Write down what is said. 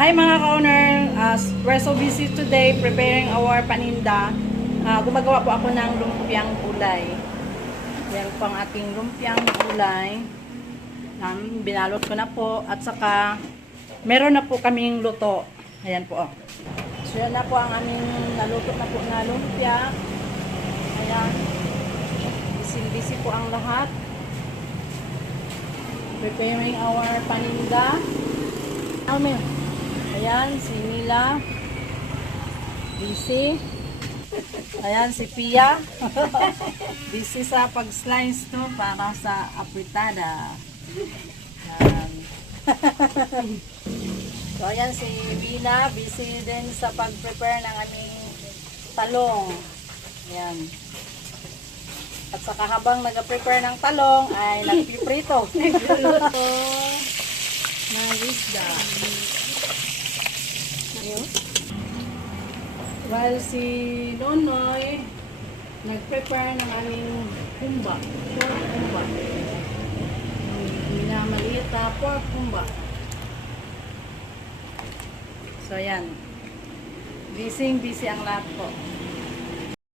Hi mga ka-owner, we're so busy today preparing our paninda. Gumagawa po ako ng lumpiang gulay. Yan po ang ating lumpiang gulay. Binalot ko na po at saka meron na po kaming luto. Ayan po. So yan na po ang aming naluto na po na lumpia. Ayan. Busy po ang lahat. Preparing our paninda. Ayan, si Nila. Busy. Ayan, si Pia. Busy sa pag-slice to para sa apritada. Ayan. So, ayan si Vina. Busy din sa pag-prepare ng aming talong. Ayan. At saka habang nag-prepare ng talong, ay nagpiprito. Nagluluto ng isda. While si Nonoy nag-prepare ng aming kumba. Pork kumba. Minamaliit na pork kumba. So, ayan. Busy ang lahat po.